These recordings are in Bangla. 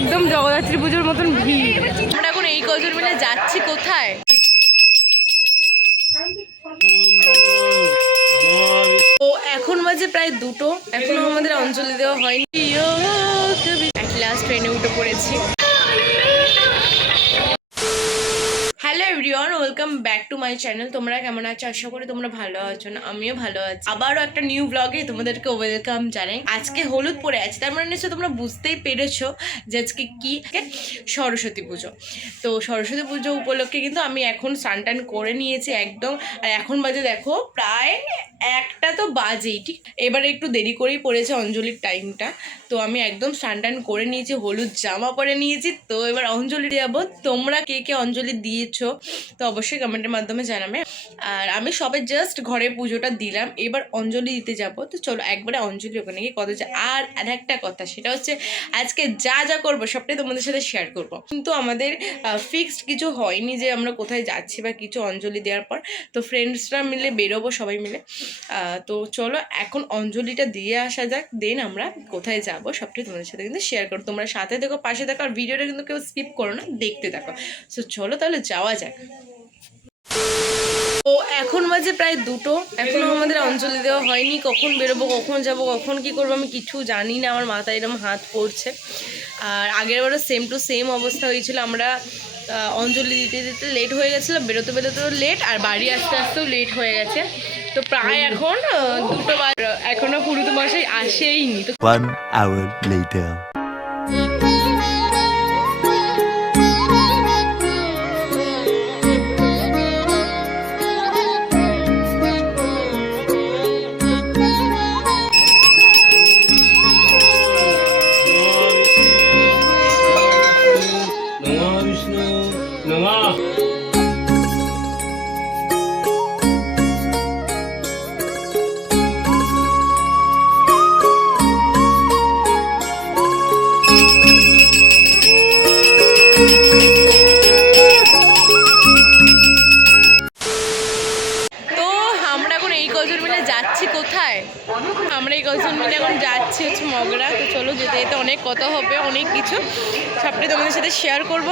একদম জগদ্ধাত্রী পুজোর মতন ভিড়। আমরা এখন এই কজন মিলে যাচ্ছি কোথায়? ও এখন বাজে প্রায় 2টো, এখনো আমাদের অঞ্জলি দেওয়া হয়নি। লাস্ট ট্রেনে উঠে পড়েছি। Hello everyone, welcome back to my channel. তোমরা কেমন আছো? আশা করি তোমরা ভালো আছো। না, আমিও ভালো আছি। আবারও একটা নিউ ব্লগে তোমাদেরকে ওয়েলকাম জানাই। আজকে হলুদ পরে আছে, তার মানে নিশ্চয়ই তোমরা বুঝতেই পেরেছো যে আজকে কি, সরস্বতী পুজো। তো সরস্বতী পুজো উপলক্ষে কিন্তু আমি এখন স্নান টান করে নিয়েছি একদম। আর এখন বাজে দেখো প্রায় 1টা তো বাজেই, ঠিক। এবারে একটু দেরি করেই পড়েছে অঞ্জলির টাইমটা। তো আমি একদম স্নান টান করে নিয়েছি, হলুদ জামা পরে নিয়েছি। তো এবার অঞ্জলি যাবো। তোমরা কে কে অঞ্জলি দিয়েছো তো অবশ্যই কমেন্টের মাধ্যমে জানাবে। আর আমি সবে জাস্ট ঘরে পুজোটা দিলাম, এবার অঞ্জলি দিতে যাব। তো চলো একবারে অঞ্জলি ওখানে গিয়ে কথা হচ্ছে। আর একটা কথা, সেটা হচ্ছে আজকে যা যা করবো সবটাই তোমাদের সাথে শেয়ার করব। কিন্তু আমাদের ফিক্সড কিছু হয়নি যে আমরা কোথায় যাচ্ছি বা কিছু অঞ্জলি দেওয়ার পর। তো ফ্রেন্ডসরা মিলে বেরোবো সবাই মিলে। তো চলো এখন অঞ্জলিটা দিয়ে আসা যাক, দেন আমরা কোথায় যাব সবটাই তোমাদের সাথে কিন্তু শেয়ার করো। তোমরা সাথে দেখো, পাশে দেখো, আর ভিডিওটা কিন্তু কেউ স্কিপ করো না, দেখতে থাকো। সো চলো তাহলে যাওয়া যাক। তো এখন বাজে প্রায় 2টো, এখনো আমাদের অঞ্জলি দেওয়া হয়নি। কখন বেরোবো, কখন যাব, কখন কি করবো আমি কিছু জানি না। আমার মাথায় এরকম হাত পড়ছে। আর আগেরবারও সেম টু সেম অবস্থা হয়েছিল। আমরা অঞ্জলি দিতে দিতে লেট হয়ে গেছিলো, বেরোতে বেরোতেও লেট, আর বাড়ি আসতে আসতেও লেট হয়ে গেছে। তো প্রায় এখন 2টো এখনো পুরুত মশাই আসেইনি। তো 1 hour later. যাচ্ছি কোথায়? আমরা এই কজন মিলে এখন যাচ্ছি হচ্ছে মগরা। তো চলো, যেতে যেতে অনেক কথা হবে, অনেক কিছু সবটাই তোমাদের সাথে শেয়ার করব।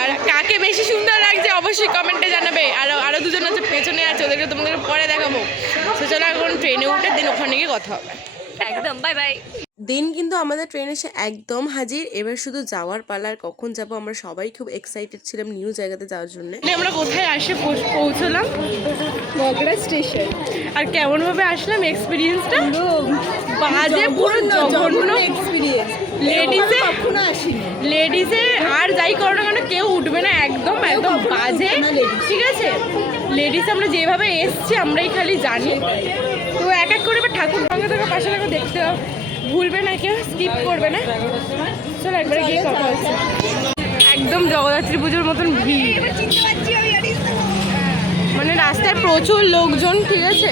আর কাকে বেশি সুন্দর লাগছে অবশ্যই কমেন্টে জানাবে। আরও দুজন আছে পেছনে আছে, ওদেরকে তোমাদেরকে পরে দেখাবো। তো চলো এখন ট্রেনে উঠে দিন ওখানে গিয়ে কথা হবে। একদম বাই বাই। দিন কিন্তু আমাদের ট্রেন এসে একদম হাজির। এবার শুধু যাওয়ার পালার, কখন যাব। আমরা সবাই খুব এক্সাইটেড ছিলাম নিউ জায়গাতে যাওয়ার জন্য। আমরা কোথায় আসে পৌঁছলাম? মগরা স্টেশন। আর কেমন ভাবে আসলাম, এক্সপিরিয়েন্সটা বাজে, পুরো জঘন্য এক্সপিরিয়েন্স। লেডিসে আর যাই করো না কেন কেউ উঠবে না, একদম একদম বাজে, ঠিক আছে। লেডিস আমরা যেভাবে এসছি আমরাই খালি জানি। তো এক এক করে এবার ঠাকুর সঙ্গে থাকা পাশে থাকা দেখতে ভুলবে না, কেউ স্কিপ করবে না। চলো একবারে গিয়ে কথা হচ্ছে। একদম জগদ্ধাত্রী পুজোর মতন ভিড়, মানে রাস্তায় প্রচুর লোকজন, ঠিক আছে।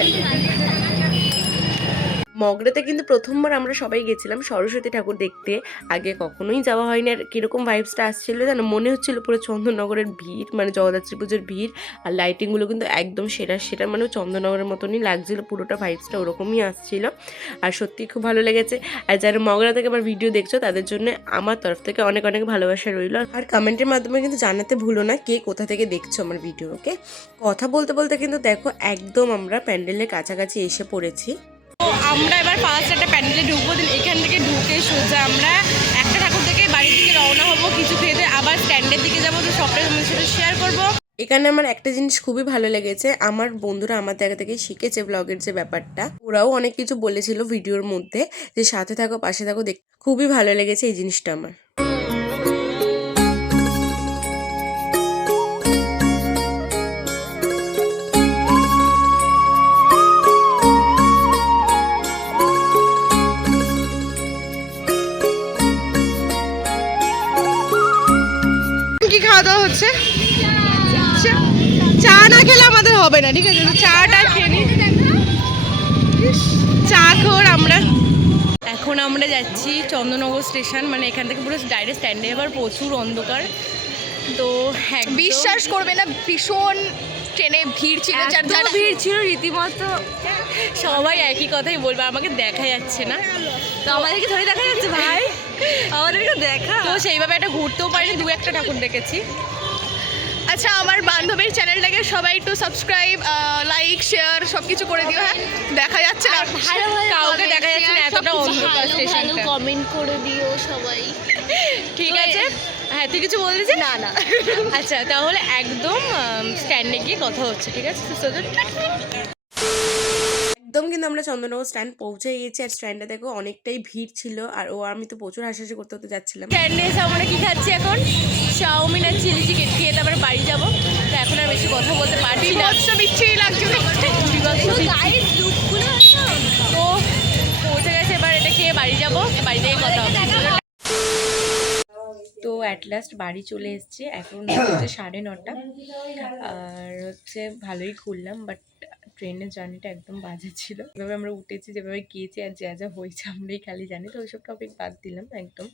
মগরাতে কিন্তু প্রথমবার আমরা সবাই গেছিলাম সরস্বতী ঠাকুর দেখতে। আগে কখনোই যাওয়া হয়নি। আর কীরকম ভাইবসটা আসছিল জানো, মনে হচ্ছিল পুরো চন্দননগরের ভিড়, মানে জগদ্ধাত্রী পুজোর ভিড়। আর লাইটিংগুলো কিন্তু একদম সেরা মানে চন্দননগরের মতনই লাগছিল, পুরোটা ভাইবসটা ওরকমই আসছিল। আর সত্যি খুব ভালো লেগেছে। আর যারা মগরা থেকে আমার ভিডিও দেখছো তাদের জন্য আমার তরফ থেকে অনেক অনেক ভালোবাসা রইল। আর কমেন্টের মাধ্যমে কিন্তু জানাতে ভুলো না কে কোথা থেকে দেখছো আমার ভিডিও। ওকে, কথা বলতে বলতে কিন্তু দেখো একদম আমরা প্যান্ডেলের কাছাকাছি এসে পড়েছি। তো আমরা এবার ফার্স্ট একটা প্যান্ডেলে ঢুকবো। দিন এখান থেকে ঢুকে সোজা আমরা একটা ঠাকুর থেকে বাড়ির দিকে রওনা হবো, কিছু খেতে আবার স্ট্যান্ডের দিকে যাবো। তো সবটাই তোমাদের সাথে শেয়ার করবো। এখানে আমার একটা জিনিস খুবই ভালো লেগেছে, আমার বন্ধুরা আমার জায়গা থেকে শিখেছে ব্লগের যে ব্যাপারটা। ওরাও অনেক কিছু বলেছিল ভিডিওর মধ্যে, যে সাথে থাকো পাশে থাকো। দেখ খুবই ভালো লেগেছে এই জিনিসটা আমার। কি খাওয়া দাওয়া হচ্ছে? চা না খেলে আমাদের হবে না, ঠিক আছে। চাটা খেয়ে নি, চা খোর আমরা। এখন আমরা যাচ্ছি চন্দননগর স্টেশন, মানে এখান থেকে পুরো ডাইরেক্ট স্ট্যান্ডে। এবার প্রচুর অন্ধকার, তো হ্যাঁ বিশ্বাস করবে না, ভীষণ ট্রেনে ভিড় ছিল, ভিড় ছিল রীতিমতো। সবাই একই কথাই বলবে, আমাকে দেখা যাচ্ছে না, তো আমাদেরকে ধরে দেখা যাচ্ছে ভাই। আমাদেরকে দেখা। তো সেইভাবে একটা ঘুরতেও পারিনি, দু একটা ঠাকুর দেখেছি। আচ্ছা, আমার বান্ধবীর চ্যানেলটাকে সবাই একটু সাবস্ক্রাইব, লাইক, শেয়ার সব কিছু করে দিও। হ্যাঁ, দেখা যাচ্ছে না। ভালো ভালো কাউকে দেখা যাচ্ছে না, এতটা অন্ধকার ভালো স্টেশনটা। কমেন্ট করে দিও সবাই। ঠিক আছে, হ্যাঁ তুই কিছু বললি যে? না না আচ্ছা তাহলে একদম স্ট্যান্ডে গিয়ে কথা হচ্ছে, ঠিক আছে? একদম কিন্তু আমরা চন্দননগর স্ট্যান্ড পৌঁছে গিয়েছি, আর স্ট্যান্ডে দেখো অনেকটাই ভিড় ছিল, আর আমি তো প্রচুর হাসাহাসি করতে করতে যাচ্ছিলাম। স্ট্যান্ডে এসে আমরা কি খাচ্ছি এখন? চাউমিন আর চিলি চিকেন খেয়ে তারপরে বাড়ি যাবো। তো এখন আর বেশি কথা বলতে পারছি না, বিভৎস বিচ্ছিরি লাগছে দেখতে। গাইস লুকগুলো তো পৌঁছে গেছে, এবার এটা খেয়ে বাড়ি যাবো, বাড়ি থেকে কথা হবে। তো অ্যাট লাস্ট বাড়ি চলে এসেছি, এখন হচ্ছে 9:30, আর হচ্ছে ভালোই ঘুরলাম, বাট ট্রেনের জার্নিটা একদম বাজে ছিল। যেভাবে আমরা উঠেছি, যেভাবে গিয়েছি, আর যা যা হয়েছে আমরাই খালি জানি। তো ওইসব টপিক বাদ দিলাম একদম।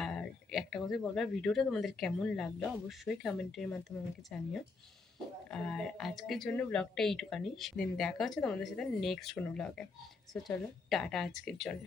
আর একটা কথাই বলবো, ভিডিওটা তোমাদের কেমন লাগলো অবশ্যই কমেন্টের মাধ্যমে আমাকে জানিও। আর আজকের জন্য ব্লগটা এইটুকানি, সেদিন দেখা হচ্ছে তোমাদের সাথে নেক্সট কোনো ব্লগে। সো চলো টাটা আজকের জন্য।